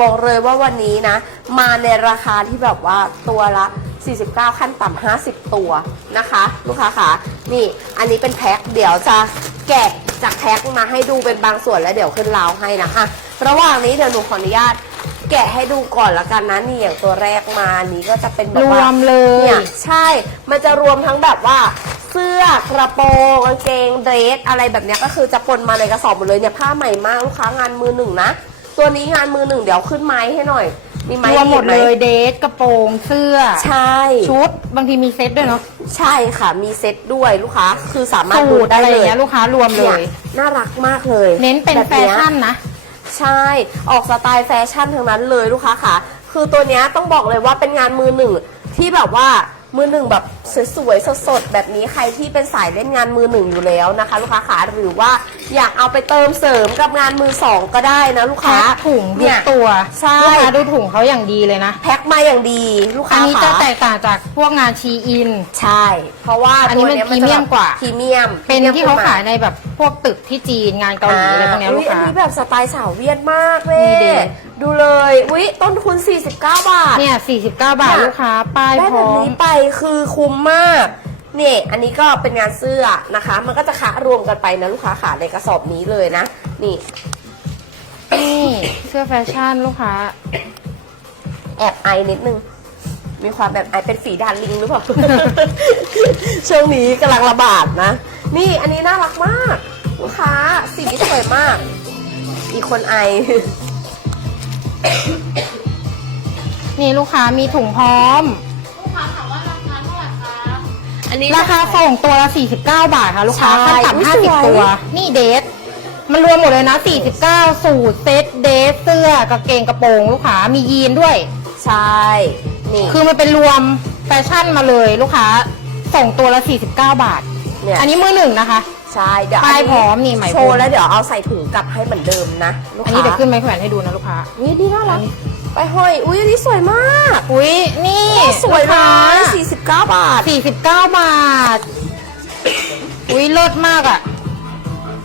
บอกเลยว่าวันนี้นะ มาในราคาที่แบบว่าตัวละ 49 ขั้นต่ำ50 ตัวนะคะ ลูกค้าค่ะนี่อันนี้เป็นแพ็คเดี๋ยวจะแกะจากแพ็คมาให้ดูเป็นบางส่วนแล้วเดี๋ยวขึ้นราวให้นะคะระหว่างนี้เดี๋ยวหนูขออนุญาตแกะให้ดูก่อนละกันนะนี่อย่างตัวแรกมานี้ก็จะเป็นแบรบวว่ามเลยเนี่ยใช่ มันจะรวมทั้งแบบว่าเสื้อกระโปรงกางเกงเดรสอะไรแบบเนี้ยก็คือจะปนมาในกระสอบหมดเลยเนี่ยผ้าใหม่มากลูกค้างานมือหนึ่งนะ ตัวนี้งานมือหนึ่งเดี๋ยวขึ้นไม้ให้หน่อย มีไม้รวมหมดไหเลยเดทกระโปรงเสื้อ ใช่ชุดบางทีมีเซ็ตด้วยเนาะใช่ค่ะ มีเซ็ตด้วยลูกค้า คือสามารถสูดูตรได้อะไรอเลย่างยเงี้ยลูกค้ารวมเลเนี่ยย น่ารักมากเลยเน้นเป็นบบแฟชั่นนะ ใช่ ออกสไตล์แฟชั่นทั้งนั้นเลยลูกค้าค่ะ คือตัวเนี้ยต้องบอกเลยว่าเป็นงานมือหนึ่งที่แบบว่า มือหนึ่งแบบสวยๆสดๆแบบนี้ใครที่เป็นสายเล่นงานมือหนึ่งอยู่แล้วนะคะ ลูกค้าขาหรือว่าอยากเอาไปเติมเสริมกับงานมือสองก็ได้นะลูกค้าแพ็คถุงทุเนี่กย ตัวใช่ ลูกค้าดูถุงเขาอย่างดีเลยนะแพ็คมาอย่างดีลูกอัค้านนี้ขาจะแตกต่างจากพวกงานชีอิน ใช่ เพราะว่าอันนี้มันตัวพรีเมียมกว่า พรีเมียมเป็นที่เขาพรีมีมขายในแบบพวกตึกที่จีนงานเกาหลีอะไรพวกเนี้ยลูกอันค้านี้แบบสไตล์สาวเวียดมากเลนี่ยเด็ดดูเลยอุ๊ยต้นทุน 49 บาท เนี่ย49 บาทเนี่ยลูกค้าป้ายได้พแบร้บอม นี้ไปคือคุ้มมากนี่อันนี้ก็เป็นงานเสื้อนะคะ มันก็จะคะรวมกันไปนะลูกค้าขาในกระสอบนี้เลยนะ นี่ นี่เสื้อแฟชั่นลูกค้า แอบไอนิดนึง มีความแบบไอเป็นฝีดานลิงหรือเปล่า ช่วงนี้กำลังระบาดนะ นี่อันนี้น่ารักมาก ลูกค้าสีนี้สวยมาก อีกคนไอ นี่ลูกค้ามีถุงพร้อมอันนี้ ราคาส่งตัวละ 49 บาทค่ะ ลูกค้าใช่ขั้นอุ๊ยต่ำสวย 50 ตัว นี่เดทมันรวมหมดเลยนะ 49 สูทเซ็ตเดทเสื้อกางเกงกระโปรงลูกค้ามียีนด้วย ใช่ นี่คือมันเป็นรวมแฟชั่นมาเลยลูกค้าส่งตัวละ 49 บาท เนี่ยอันนี้มือหนึ่งนะคะ ใช่เดี๋ยวป้ายพร้อมนี่ไหม โชว์แล้วเดี๋ยวเอาใส่ถุงกลับให้เหมือนเดิมนะลูกอันค้านี้เดี๋ยวขึ้นไม้แขวนให้ดูนะลูกค้าอุ้ยนี่น่ารักไปห้อยอุ้ยอันนี้สวยมากอุ้ยนี่สวยลูกเลค้าย49บาท49บาท อุ้ยเลิศมากอะ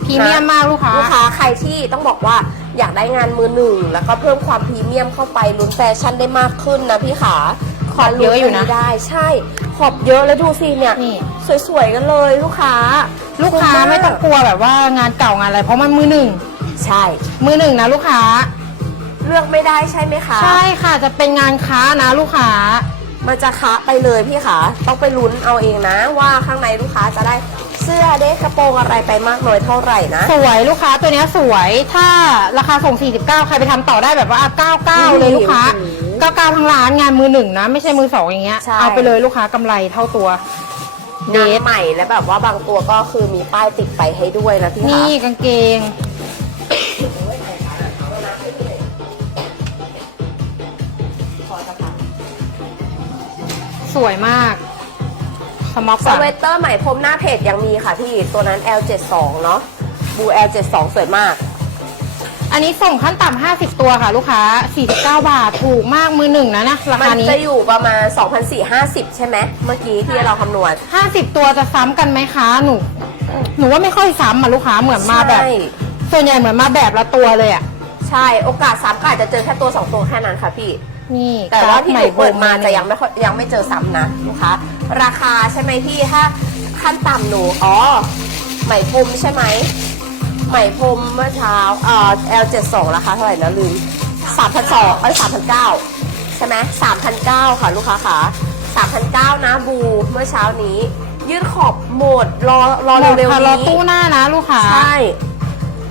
พรีเมียมมากลูกค้า ลูกค้าใครที่ต้องบอกว่าอยากได้งานมือหนึ่ง แล้วก็เพิ่มความพรีเมียมเข้าไปลุ้นแฟชั่นได้มากขึ้นนะพี่ขาขอบเยอะอยู่นะลุ้ได้ใช่ ขอบเยอะแล้วดูสิเนี่ย นี่ สวยๆกันเลยลูกค้า ลูกค้าคุ้ไม่ต้องกลัวแบบว่างานเก่างานอะไร เพราะมันมือหนึ่งใช่ มือหนึ่งนะลูกค้า เลือกไม่ได้ใช่ไหมคะใช่ค่ะจะเป็นงานค้านะลูกค้า มันจะคะไปเลยพี่ขาต้องไปลุ้นเอาเองนะ ว่าข้างในลูกค้าจะได้เสื้อเดรสกระโปรงอะไรไปมากน้อยเท่าไหร่นะ สวยลูกค้าตัวเนี้ยสวยถ้าราคาส่ง 49 ใครไปทำต่อได้แบบว่า 99 เลยลูกค้าโอ้โห99 ทั้งร้านงานมือหนึ่งนะ ไม่ใช่มือสองอย่างเงี้ย ใช่ เอาไปเลยลูกค้ากำไรเท่าตัว เดงานทใหม่และแบบว่าบางตัวก็คือมีป้ายติดไปให้ด้วยนะพี่นี่คะกางเกง สวยมาก สม็อกสก่อนเวตเตอร์ใหม่พรมหน้าเพจยังมีค่ะพี่ ตัวนั้น L72 เนาะบู L72 สวยมาก อันนี้ส่งขั้นต่ำ50 ตัวค่ะ ลูกค้า 49 บาทถูกมากมือหนึ่งนะนะรามัคานนี้ จะอยู่ประมาณ 2,450 ใช่ไหมเมื่อกี้ที่เราคำนวณ 50 ตัวจะซ้ำกันไหมคะหนู หนูว่าไม่ค่อยซ้ำอะลูกค้าเหมือนมาแบบ ใช่ ส่วนใหญ่เหมือนมาแบบละตัวเลยอะ ใช่ โอกาสซ้ำก็อาจจะเจอแค่ตัว 2 ตัวแค่นั้นค่ะพี่ นี่แต่ว่าที่หนูเปิดมาใหจะยังไม่ค่อยยังไม่เจอซ้ำนะลูกค้าราคาใช่ไหมพี่ถ้าขั้นต่ำหนูอ๋อไหมพรมใช่ไหม ไหมพรมเมื่อเช้าเอ่อ L72 ราคาเท่าไหร่นะลืม3,200เอ้ย3,900ใช่ไหม3,900ค่ะลูกค้าค่ะ3,900นะบูเมื่อเช้านี้ ยืดขอบหมดรอรอหมดเร็วค่ะๆรอนี้ตู้หน้านะลูกค้าใช่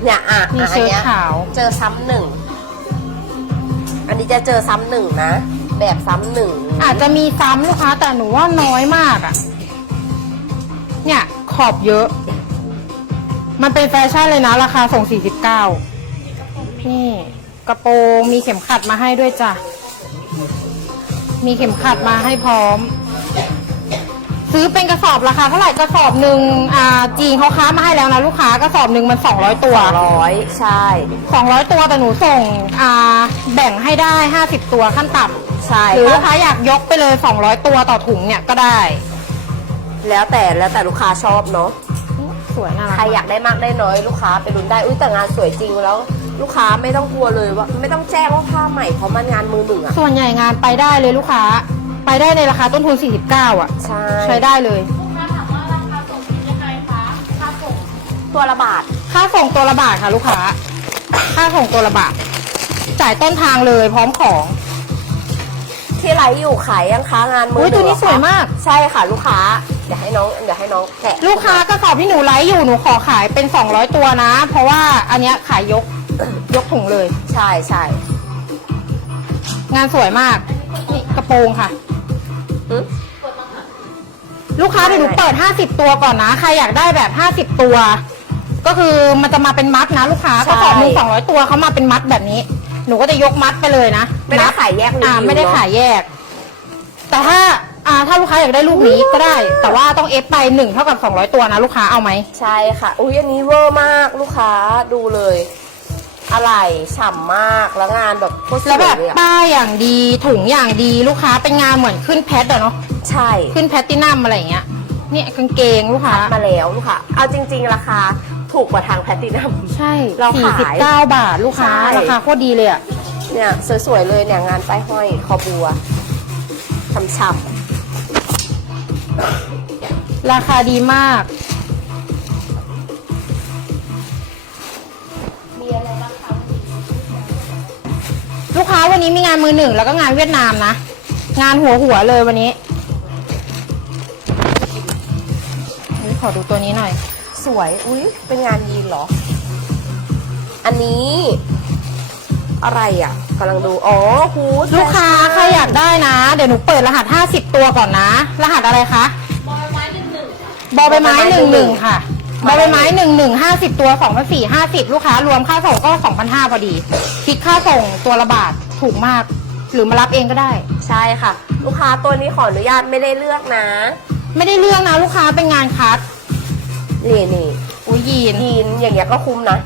เนี่ยอะมีอะอันเชิ้ตเนี้ยขาวเจอซ้ำหนึ่งอันนี้จะเจอซ้ำหนึ่งนะ แบบซ้ำหนึ่งอาจจะมีซ้ำลูกค้าแต่หนูว่าน้อยมากอะ เนี่ยขอบเยอะ มันเป็นแฟชั่นเลยนะ ราคาส่ง 49 นี่ กระโปรงมีเข็มขัดมาให้ด้วยจ้ะ มีเข็มขัดมาให้พร้อม ซื้อเป็นกระสอบราคาเท่าไหร่กระสอบหนึ่งอ่าจีนเขาค้ามาให้แล้วนะลูกค้ากระสอบหนึ่งมัน 200 ตัว ร้อยใช่ 200 ตัวแต่หนูส่งอ่าแบ่งให้ได้ 50 ตัวขั้นต่ำใช่หรือลูกค้าอยากยกไปเลย 200 ตัวต่อถุงเนี่ยก็ได้ แล้วแต่แล้วแต่ลูกค้าชอบเนาะส วยน่ารัก ใครอยากได้มากได้น้อยลูกค้าไปลุ้นได้ อุ้ยแต่งานสวยจริงแล้ว ลูกค้าไม่ต้องกลัวเลยว่าไม่ต้องแจ้งว่าผ้าใหม่เพราะมันงานมือหนึ่งอะส่วนใหญ่งานไปได้เลยลูกค้า ไปได้ในราคาต้นทุน 49 อะ ใช่ใช้ได้เลยตัวละบาทค่าส่งตัวละบาทค่ะลูกค้า ค่าส่งตัวละบาท จ่ายต้นทางเลยพร้อมของ ที่ไลฟ์อยู่ขายยังคะงานมืออุ๊ยหตัวนึ่งนี้เหรอสวยคะมาก ใช่ค่ะลูกค้า เดี๋ยวให้น้องเดี๋ยวให้น้องแกะลูกค้ากระสอบที่หนูไลฟ์อยู่หนูขอขายเป็น 200 ตัวนะ เพราะว่าอันเนี้ยขายยก ยกถุงเลย ใช่ใช่งานสวยมากนี่กระโปรงค่ะอืมลูกค้าเดี๋ยวหนูเปิด 50 ตัวก่อนนะ ใครอยากได้แบบ 50 ตัว ก็คือมันจะมาเป็นมัดนะ ลูกค้ากระสอบหนึ่ง200 ตัวเขามาเป็นมัดแบบนี้ หนูก็จะยกมัดไปเลยนะไม่ได้นับ ขายแยกรีวิวอ่าไม่ได้เนอะขายแยก แต่ถ้า อ่าถ้าลูกค้าอยากได้ลูกนี้ก็ได้ แต่ว่าต้องเอฟไปหนึ่งเท่ากับ 200 ตัวนะลูกค้าเอาไหม ใช่ค่ะ อุ้ยอันนี้เวอร์มากลูกค้าดูเลย อะไรฉ่ำมากแล้วงานแบบโคตรสแล้ววแบยบเลยอะป้ายอย่างดีถุงอย่างดีลูกค้าเป็นงานเหมือนขึ้นแพทอะเนาะใช่ขึ้นแพทตินัมอะไรอย่างเงี้ยเนี่ยกางเกงลูกค้า มาแล้วลูกค้าเอาจริง ๆ ราคาถูกกว่าทางแพลตตินัม ใช่เราสี่ขายสิบเก้าบาทลูกค้าใช่ ราคาโคตรดีเลยอะเนี่ยสวยๆเลยเนี่ยงานป้ายห้อยคอบัวฉ่ำ ราคาดีมาก มีอะไรบ้างคะลูกค้าวันนี้มีงานมือหนึ่งแล้วก็งานเวียดนามนะ งานหัวหัวเลยวันนี้เฮ้ยขอดูตัวนี้หน่อย สวย อุ้ยเป็นงานยีนเหรอ อันนี้ อะไรอะกำลังดูอ๋อฮูดลูกค้าใครอยากได้นะ เดี๋ยวหนูเปิดรหัส 50 ตัวก่อนนะ รหัสอะไรคะบอใบไม้หนึ่งหนึ่งค่ะบอใบไม้หนึ่งหนึ่งห้าสิบตัวสองพันสี่ห้าสิบลูกค้ารวมค่าส่งก็สองพันห้าพอดี คิดค่าส่งตัวละบาทถูกมาก หรือมารับเองก็ได้ ใช่ค่ะ ลูกค้าตัวนี้ขออนุญาตไม่ได้เลือกนะ ไม่ได้เรื่องนะ ลูกค้าเป็นงานคัดนี่นี่อุ้ยยีนยีนอย่างเงี้ยก็คุ้มนะ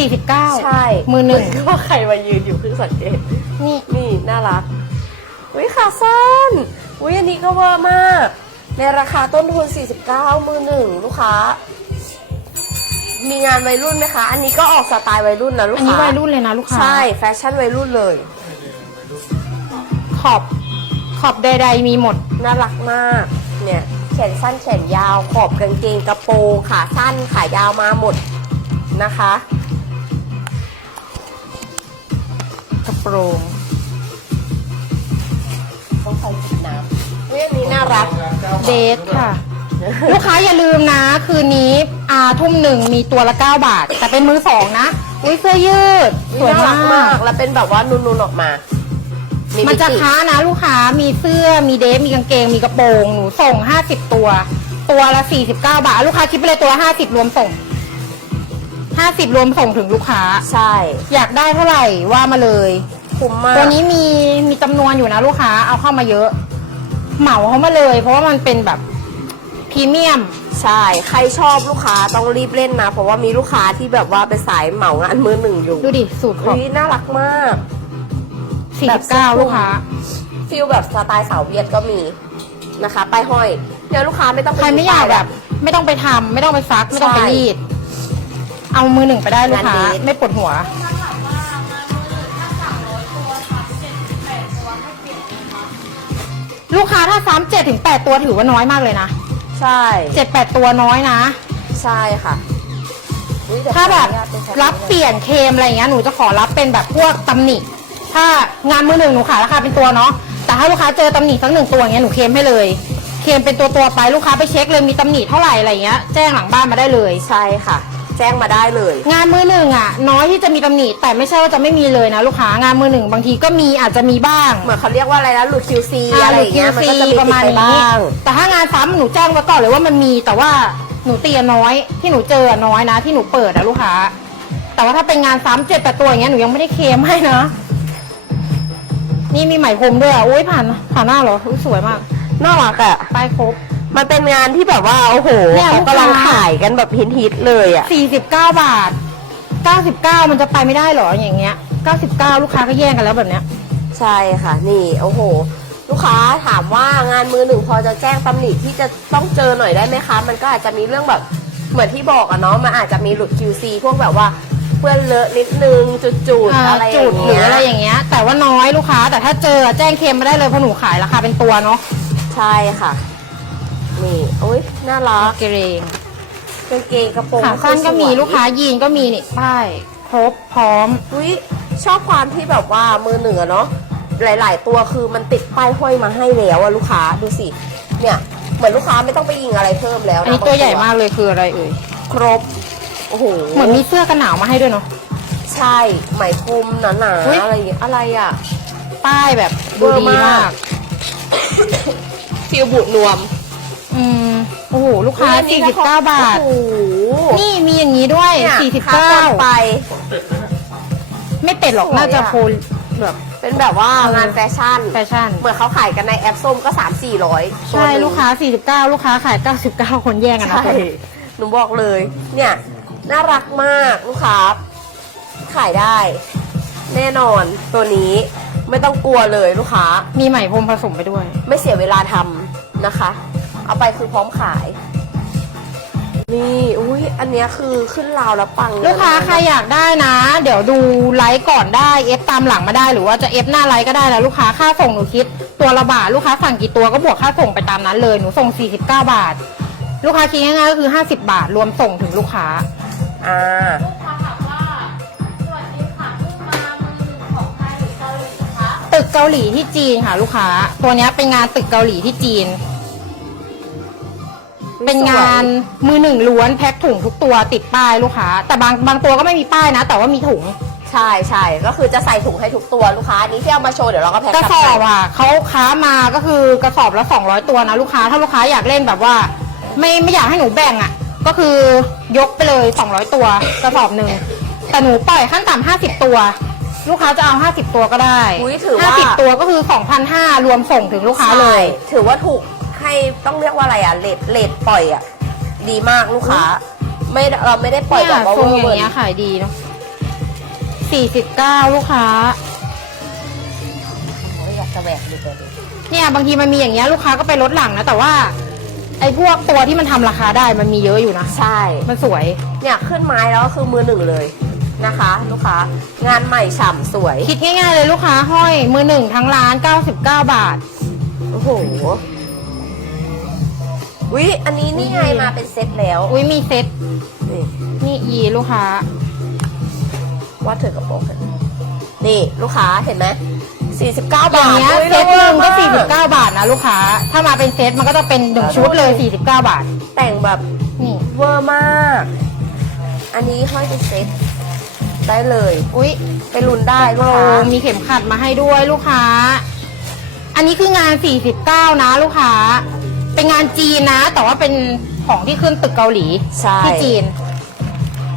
สี่สิบเก้าใช่มือหนึ่ง ก็ใครมายืนอยู่เพิ่งสังเกต นี่ นี่น่ารัก อุ้ยขาสั้น อุ้ยอันนี้ก็เวอร์มาก ในราคาต้นทุน 49 มือหนึ่งลูกค้า มีงานวัยรุ่นไหมคะ อันนี้ก็ออกสไตล์วัยรุ่นนะลูกอันนี้ค้าวัยรุ่นเลยนะลูกค้า ใช่ แฟชั่นวัยรุ่นเลย ขอบขอบใดๆมีหมด น่ารักมาก เนี่ยแขนสั้นแขนยาว ขอบกางเกงกระโปรงขาสั้นขายาวมาหมดนะคะ ระโปรง ต้องใส่จิบน้ำอุ้ยอันนี้น่ารัก เดทค่ะ ลูกค้าอย่าลืมนะ คืนนี้อาทุ่มหนึ่งมีตัวละ 9 บาท แต่เป็นมือสองนะ อุ้ยเสื้อยืด สวยน่ารักมามาก ก แล้วเป็นแบบว่านูนๆออกมา มีมันจะติค้านะลูกค้ามีเสื้อมีเดฟมีกางเกงมีกระโปรงหนูส่ง 50 ตัว ตัวละ 49 บาท ลูกค้าคิดไปเลยตัวละ50 รวมส่ง 50 รวมส่งถึงลูกค้า ใช่ อยากได้เท่าไหร่ว่ามาเลย คุ้มมาก ตัวนี้มีมีจำนวนอยู่นะลูกค้า เอาเข้ามาเยอะ เหมาเขามาเลย เพราะว่ามันเป็นแบบพรีเมียม ใช่ ใครชอบลูกค้าต้องรีบเล่นนะ เพราะว่ามีลูกค้าที่แบบว่าไปสายเหมางานมือหนึ่งอยู่ดูดิสูตรขอบอุ้ยน่ารักมาก แบบ49 ลูกค้า ฟิลแบบสไตล์สาวเวียดก็มีนะคะป้ายห้อย เดี๋ยวลูกค้าไม่ต้องปใครไม่อยากแบบ ไม่ต้องไปทำไม่ต้องไปซัก ไม่ต้องไปใช่รีด เอามือหนึ่งไปได้ลูกค้างานดีไม่ปวดหัว ลูกค้าถ้าซ้ำเจ็ดถึงแปดตัวถือว่าน้อยมากเลยนะใช่เจ็ดแปดตัวน้อยนะ ใช่ค่ะอุ๊ยเดี๋ยวถ้าแบบขออนุญตเป็นแชทรับเปลี่ยนเคมอะไรอย่างเงี้ยหนูจะขอรับเป็นแบบพวกตำหนิ ถ้างานมือหนึ่งหนูขายราคาเป็นตัวเนาะแต่ถ้าลูกค้าเจอตำหนิสักหนึ่งตัวอย่างเงี้ยหนูเคมให้เลย เคมเป็นตัวตัวๆไปลูกค้าไปเช็คเลยมีตำหนิเท่าไหร่อะไรอย่างเงี้ยแจ้งหลังบ้านมาได้เลย ใช่ค่ะ แจ้งมาได้เลย งานมือหนึ่งอะ น้อยที่จะมีตำหนิแต่ไม่ใช่ว่าจะไม่มีเลยนะลูกค้างานมือหนึ่งบางทีก็มีอาจจะมีบ้างเหมือนเขาเรียกว่าอะไรนะหลุด QC อะไรอย่างเงี้ยมันก็จะมีประมาณติดไปนี้บ้างแต่ถ้างานซ้ำหนูแจ้งไว้ก่อนเลยว่ามันมีแต่ว่าหนูเตียน้อยที่หนูเจอน้อยนะ ที่หนูเปิดอะลูกค้า แต่ว่าถ้าเป็นงานซ้ำเจ็ดแปดตัวอย่างเงี้ยหนูยังไม่ได้เคลมให้นะ นี่มีไหมพรมด้วยอะอุ้ยผ่านผ่านหน้าเหรออุ๊ยสวยมากน่ารักอะป้ายครบ มันเป็นงานที่แบบว่าโอ้โหเนี่ยเขากำลังลูกค้า ขายกันแบบฮิตๆเลยอะสี่สิบเก้าบาทเก้าสิบเก้ามันจะไปไม่ได้เหรออย่างเงี้ยเก้าสิบเก้าลูกค้าก็แย่งกันแล้วแบบเนี้ย ใช่ค่ะ นี่โอ้โห ลูกค้าถามว่างานมือหนึ่งพอจะแจ้งตำหนิที่จะต้องเจอหน่อยได้ไหมคะ มันก็อาจจะมีเรื่องแบบเหมือนที่บอกอะเนาะมันอาจจะมีหลุด QC พวกแบบว่าเปื้อนเลอะนิดนึงจุดๆอะไรอจุดย่างหรือเงี้ยอะไรอย่างเงี้ย แต่ว่าน้อยลูกค้าแต่ถ้าเจอแจ้งเค็มมาได้เลยเพราะหนูขายราคาเป็นตัวเนาะ ใช่ค่ะนี่ อุ้ยน่ารักเกรงกางเกงกระโปรงขาสั้นก็มีสวยลูกค้ายีนก็มีนี่ป้ายครบพร้อม อุ้ยชอบความที่แบบว่ามือเหนือเนาะหลาย ๆ ตัวคือมันติดป้ายห้อยมาให้แล้วอะลูกค้าดูสิเนี่ยเหมือนลูกค้าไม่ต้องไปยิงอะไรเพิ่มแล้วอันนะนี้ตัวใหญ่มากเลยคืออะไรเอ่ยครบโอ้โหเหมือนมีเสื้อกันหนาวมาให้ด้วยเนาะ ใช่ไหมพรมหนาอุ๊ย ๆอะไรอย่างเงี้ยอะไรอะ ป้ายแบบดูดีเวอร์มามากกฟิลบุนวม อืมโอ้โหลูกค้าอุ๊ยอันนี้ก็49บาท โอ้โหนี่มีอย่างนี้ด้วย เนี่ยขาปนไป 49 ไม่เป็ดหรอก สวยอะ น่าจะโพลแบบเป็นแบบว่าเอองานแฟชั่น แฟชั่น เหมือนเขาขายกันในแอปส้มก็ 3 4 0 0ใช่ลูกค้า 49 ลูกค้าขาย 99 คนแย่งกันนะใช่คนหนูบอกเลย เนี่ย น่ารักมากลูกค้า ขายได้ แน่นอนตัวนี้ไม่ต้องกลัวเลยลูกค้า มีไหมพรมผสมไปด้วย ไม่เสียเวลาทำนะคะ เอาไปคือพร้อมขาย นี่อุ้ยอันเนี้ยคือขึ้นราวแล้วปังลูกค้าเลยนะใครอยากได้นะ เดี๋ยวดูไลฟ์ก่อนได้เอฟตามหลังมาได้หรือว่าจะเอฟหน้าไลฟ์ก็ได้นะลูกค้าค่าส่งหนูคิด ตัวละบาทลูกค้าสั่งกี่ตัวก็บวกค่าส่งไปตามนั้นเลยหนูส่ง 49 บาท ลูกค้าคิดง่ายๆก็คือ 50 บาท รวมส่งถึงลูกค้า อ่า ตึกเกาหลีที่จีนค่ะ ลูกค้า ตัวเนี้ยเป็นงานตึกเกาหลีที่จีน เป็นงานมือหนึ่งล้วนแพ็คถุงทุกตัวติดป้ายลูกค้า แต่บางบางตัวก็ไม่มีป้ายนะ แต่ว่ามีถุงใช่ใช่ก็คือจะใส่ถุงให้ทุกตัวลูกค้าอันนี้ที่เอามาโชว์เดี๋ยวเราก็แพ็คกระสอบลัให้อะเขาค้ามาก็คือกระสอบละ200 ตัวนะลูกค้าถ้าลูกค้าอยากเล่นแบบว่า ไม่ไม่อยากให้หนูแบ่งอะ ก็คือยกไปเลย 200 ตัวกระสอบหนึ่งแต่หนูปล่อยขั้นต่ำ50 ตัว ลูกค้าจะเอา 50 ตัวก็ได้ อุ๊ยถือว่า 50 ตัวก็คือ 2,500รวมส่งถึงลูกค้าเลย ใช่ถือว่าถูก ให้ต้องเรียกว่าอะไรอะเลทเลทปล่อยอะดีมากลูกค้า ไม่เราไม่ได้ปล่อยเนี่แบบว่าทรงเวออย่างร์เงี้ยขายดีเนาะ49ลูกค้าไม่อยากจะแหวกดูตัวนี้เนี่ยบางทีมันมีอย่างเงี้ยลูกค้าก็ไปลดหลังนะแต่ว่าไอ้พวกตัวที่มันทำราคาได้มันมีเยอะอยู่นะ ใช่ มันสวย เนี่ยขึ้นไม้แล้วก็คือมือหนึ่งเลยนะคะ ลูกค้างานใหม่ฉ่ำสวย คิดง่ายๆเลยลูกค้าห้อยมือหนึ่งทั้งร้าน 99 บาท โอ้โห วิอันนี้นี่ไงมาเป็นเซตแล้วอุ้ยมีเซ็ตนี่นี่ยีลูกค้า วัดเถือะกระโปรงกันนี่ลูกค้าเห็นไหม49 บาอย่าทงเงี้ยอุ๊เซ็ตหนึ่งก็เวอร์มา49 บาทนะลูกค้า ถ้ามาเป็นเซ็ตมันก็จะเป็นหนึ่งชุดเลย 49 บาทแต่งแบบนี่ เวอร์มาก อันนี้ห้อยเป็นเซ็ตได้เลย อุ้ยไปลุ้นได้โปลูรกค้ามีเข็มขัดมาให้ด้วยลูกค้า อันนี้คืองาน 49 นะลูกค้า เป็นงานจีนนะ แต่ว่าเป็นของที่ขึ้นตึกเกาหลีใช่ ที่จีน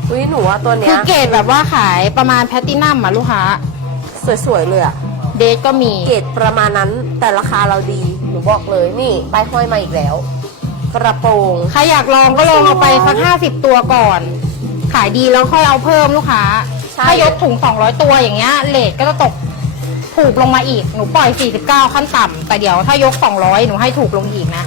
อุ้ยหนูว่าตัวเนี้คืยอเกรดแบบว่าขายประมาณแพลตตินัมอะลูกค้า สวยๆเลยอะเดทก็มี เกรดประมาณนั้นแต่ราคาเราดีหนูบอกเลยนี่ป้ายห้อยมาอีกแล้ว กระโปรง ใครอยากลองก็ลองเอาไปสักห้าสิบตัวก่อน ขายดีแล้วค่อยเอาเพิ่มลูกค้า ใช่ ถ้ายกถุงสองร้อยตัวอย่างเงี้ยเลทก็จะตกถูกลงมาอีก หนูปล่อยสี่สิบเก้าขั้นต่ำแต่เดี๋ยวถ้ายกสองร้อยหนูให้ถูกลงอีกนะ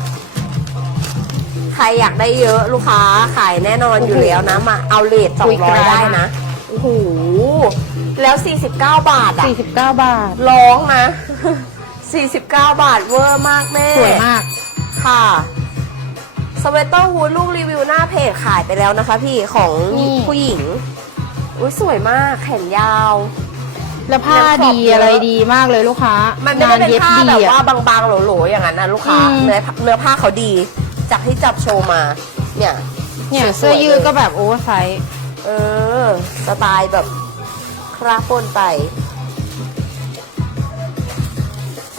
ใครอยากได้เยอะลูกค้าขายแน่นอนอยู่แล้วนะมาเอาเลทสอคุงยร้อยกันได้นะโอ้โหแล้ว 49 บาทอะสี่สิบเก้าบาท ร้องนะ 49 บาทเวอร์มากแม่สวยมาก ค่ะ สเวตเตอร์ฮูดลูกรีวิวหน้าเพจขายไปแล้วนะคะพี่ของนี่ ผู้หญิง อุ้ยสวยมากแขนยาว แล้วผ้ายังขอบดีเยอะ อะไรดีมากเลยลูกค้ามันไม่ได้เป็นงย็บผ้าดีแบบอะว่าบางๆโหลๆอย่างนั้นนะลูกค้าอืม เนื้อผ้าเนื้อผ้าเขาดี จากที่จับโชว์มา เนี่ยเนี่ยสวยๆเสื้อยืดลก็แบบโอเวอร์ไซส์เออ สไตล์แบบคราปนไป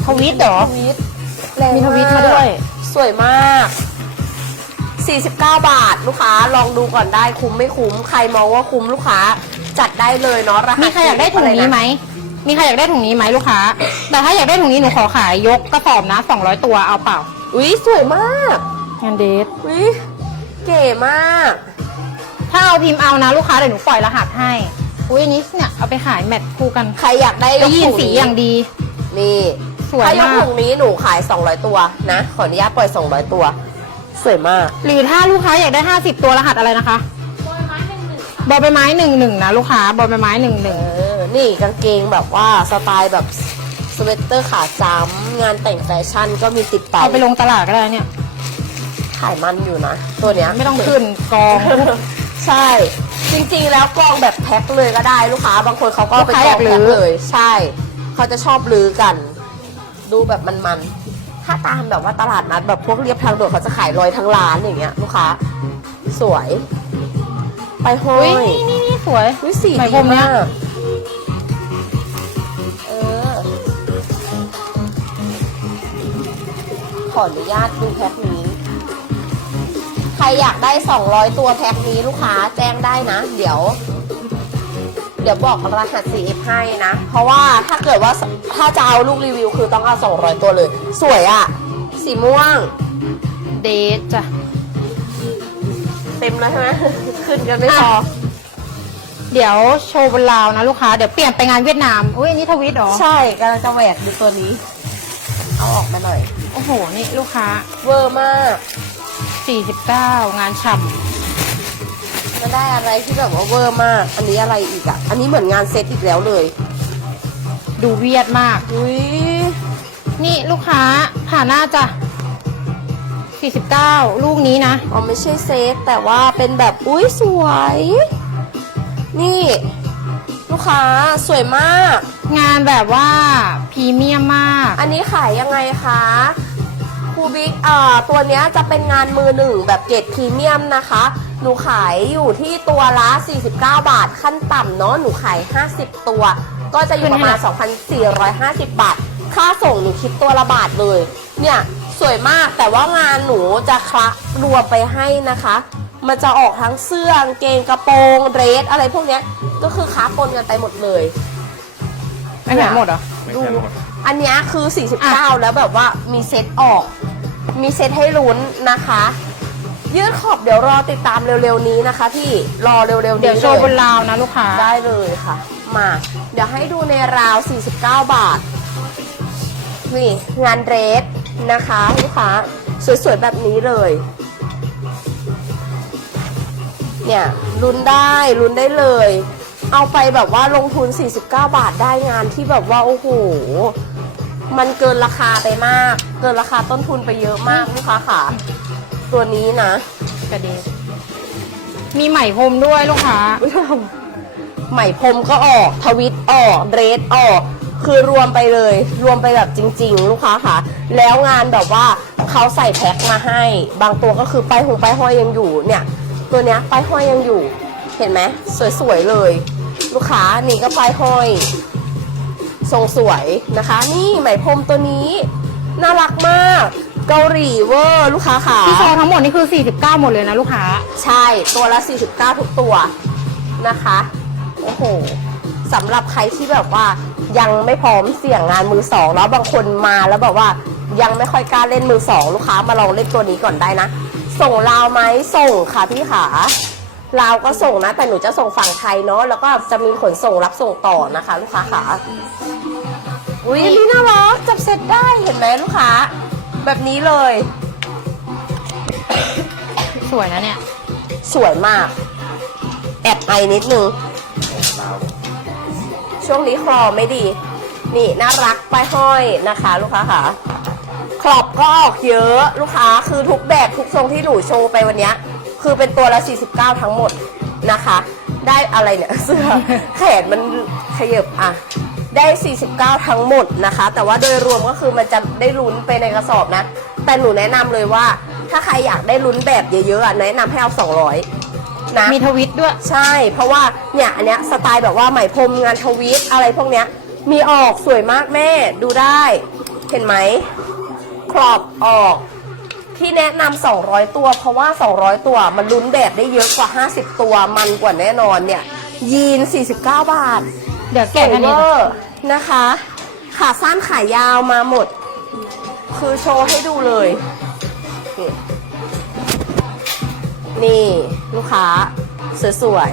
ทวิตเหรอทวิตแรงมีทวิตกมาด้วย สวยมาก 49 บาทลูกค้าลองดูก่อนได้คุ้มไม่คุ้ม ใครมองว่าคุ้มลูกค้า จัดได้เลยเนาะราคามีมีใครอยากได้ถุงนี้ไหมมีใครอยากได้ถุงนี้ไหมลูกค้า แต่ถ้าอยากได้ถุงนี้หนูขอขายยกกระสอบนะสองร้อยตัวเอาเปล่า อุ้ยสวยมาก งานเดทอุ้ยเก๋มาก ถ้าเอาพิมพ์เอานะลูกค้าเดี๋ยวหนูปล่อยรหัสให้ อุ้ยอันนี้เนี่ยเอาไปขายแมทคู่กันใครอยากได้แล้วยีนถุสีอย่างดี นี่สวยถ้ายกมาก ถุงนี้หนูขาย 200 ตัวนะ ขออนุญาตปล่อย 200 ตัว สวยมาก หรือถ้าลูกค้าอยากได้ห้าสิบตัวรหัสอะไรนะคะบอใบไม้หนึ่งหนึ่งนะลูกค้าบอใบไม้หนึ่งหนึ่งเออ นี่กางเกงแบบว่าสไตล์แบบสเวตเตอร์ขาจ้ำงานแต่งแฟชั่นก็มีติดไปเอาไปลงตลาดก็ได้เนี่ย ขายมันอยู่นะ ตัวเนี้ยไม่ต้องขึ้นกอง ใช่ จริงๆแล้วกองแบบแพ็คเลยก็ได้ลูกค้า บางคนเขาก็เอาไปลูกค้ากอยาองกลื้แพ็คอเลย ใช่ เขาจะชอบลื้อกัน ดูแบบมันๆ ถ้าตามแบบว่าตลาดนัดแบบพวกเรียบทางด่วนเขาจะขายลอยทั้งร้านอย่างเงี้ย ลูกค้า สวย ไปห้ออุ้ยยนี่นี่นี่สวยวิสีไหมดีพรมเนี่ยมากเออขออนุญาตดูแพ็คนี้ ใครอยากได้ 200 ตัวแพ็คนี้ลูกค้าแจ้งได้นะ เดี๋ยว เดี๋ยวบอกรหัส CF ให้นะ เพราะว่าถ้าเกิดว่าถ้าจะเอาลูกรีวิวคือต้องเอา 200 ตัวเลย สวยอะสีม่วง เดทจ้ะเต็มแล้วใช่ไหม ขึ้นกันไม่พออะเดี๋ยวโชว์บนราวนะลูกค้า เดี๋ยวเปลี่ยนไปงานเวียดนาม อุ้ยอันนี้ทวิตเหรอ ใช่กำลังจะแหวกดูตัวนี้ เอาออกมาหน่อย โอ้โห นี่ลูกค้า เวอร์มาก 49งานฉ่มันได้อะไรที่แบบว่าเวอร์มาก อันนี้อะไรอีกอะอันนี้เหมือนงานเซตอีกแล้วเลยำดูเวียดมาก อุ้ยนี่ลูกค้าผ่านหน้าจ้ะ49ลูกนี้นะ อ๋อไม่ใช่เซตแต่ว่าเป็นแบบ อุ้ยสวย นี่ ลูกค้าสวยมาก งานแบบว่าพรีเมียมมาก อันนี้ขายยังไงคะ ครูบิ๊กเอ่อตัวเนี้ยจะเป็นงานมือหนึ่งแบบเกรดพรีเมียมนะคะ หนูขายอยู่ที่ตัวละ 49 บาทขั้นต่ำเนาะ หนูขาย 50 ตัว ก็จะอยู่ประมาณ 2,450 บาท ค่าส่งหนูคิดตัวละบาทเลย เนี่ยสวยมากแต่ว่างานหนูจะคละรวมไปให้นะคะ มันจะออกทั้งเสื้อกางเกงกระโปรงเดรสอะไรพวกเนี้ยก็คือค้าปนกันไปหมดเลยไม่เห็นหมดเหรอ ไม่ดูใช่หมดอันเนี้ยคืออะ49 แล้วแบบว่ามีเซตออก มีเซตให้ลุ้นนะคะ ยืดขอบเดี๋ยวรอติดตามเร็วๆนี้นะคะพี่รอเร็วๆนี้เดี๋ยวโชว์บนเลยราวนะลูกค้า ได้เลยค่ะ มา เดี๋ยวให้ดูในราว 49 บาท นี่งานเดรสนะคะลูกค้าสวยๆแบบนี้เลย เนี่ยลุ้นได้ลุ้นได้เลย เอาไปแบบว่าลงทุน 49 บาทได้งานที่แบบว่า โอ้โห มันเกินราคาไปมาก เกินราคาต้นทุนไปเยอะมากลูกค้าค่ะ ตัวนี้นะกระเดทมีไหมพรมด้วยลูกค้าไหมพรมก็ออกทวิตออกเดรสออก คือรวมไปเลย รวมไปแบบจริง ๆ ลูกค้าค่ะ แล้วงานแบบว่าเขาใส่แพ็คมาให้ บางตัวก็คือป้ายหงป้ายห้อยยังอยู่เนี่ย ตัวเนี้ยป้ายห้อยยังอยู่ เห็นไหมสวยๆเลย ลูกค้านี่ก็ป้ายห้อย ทรงสวยนะคะ นี่ไหมพรมตัวนี้ น่ารักมาก เกาหลีเวอร์ลูกค้าค่ะที่โชว์ทั้งหมดนี่คือ 49 หมดเลยนะลูกค้า ใช่ตัวละ 49 ทุกตัวนะคะ โอ้โหสำหรับใครที่แบบว่ายังไม่พร้อมเสี่ยงงานมือสองแล้วบางคนมาแล้วแบบว่ายังไม่ค่อยกล้าเล่นมือสองลูกค้ามาลองเล่นตัวนี้ก่อนได้นะ ส่งลาวไหมส่งค่ะพี่ขาลาวก็ส่งนะ แต่หนูจะส่งฝั่งไทยเนาะแล้วก็จะมีขนส่งรับส่งต่อนะคะ ลูกค้าขา อุ้ยอันนี่น่ารักจับเสร็จได้เห็นไหมลูกค้า แบบนี้เลย สวยนะเนี่ย สวยมาก แอบไอนิดนึง ช่วงนี้คลอไม่ดี นี่น่ารักป้ายห้อยนะคะ ลูกค้าค่ะครอบก็ออกเยอะลูกค้าคือทุกแบบทุกทรงที่หนูโชว์ไปวันเนี้ยคือเป็นตัวละ 49 ทั้งหมดนะคะ ได้อะไรเนี่ยเสื้อแขนมันขยับอะได้ 49 ทั้งหมดนะคะ แต่ว่าโดยรวมก็คือมันจะได้ลุ้นไปในกระสอบนะ แต่หนูแนะนำเลยว่า ถ้าใครอยากได้ลุ้นแบบเยอะๆอะแนะนำให้เอา 200 นะ มีทวิตด้วย ใช่ เพราะว่าเนี่ยอันเนี้ยสไตล์แบบว่าไหมพรมงานทวีตอะไรพวกเนี้ย มีออกสวยมากแม่ดูได้ เห็นไหมครอบออก ที่แนะนำ200 ตัว เพราะว่า 200 ตัวมันลุ้นแบบได้เยอะกว่า 50 ตัวมันกว่าแน่นอนเนี่ย ยีน 49 บาท เดี๋ยวสแกะวยกันเวนี้อร์นะคะ ขาสั้นขายาวมาหมด คือโชว์ให้ดูเลยนี่นี่ลูกค้า สวย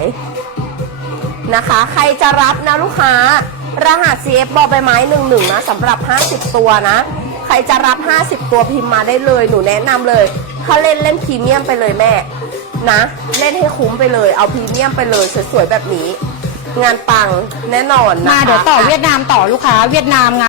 ๆ นะคะ ใครจะรับนะลูกค้า รหัส CF บอใบไม้11นะสำหรับ 50 ตัวนะ ใครจะรับ 50 ตัวพิมพ์มาได้เลยหนูแนะนำเลย ถ้าเล่นเล่นพรีเมียมไปเลยแม่ นะ เล่นให้คุ้มไปเลย เอาพรีเมียมไปเลยสวยๆแบบนี้ งานปังแน่นอนนะคะ มาเดี๋ยวต่อเวียดนามต่อลูกค้าเวียดนามงาน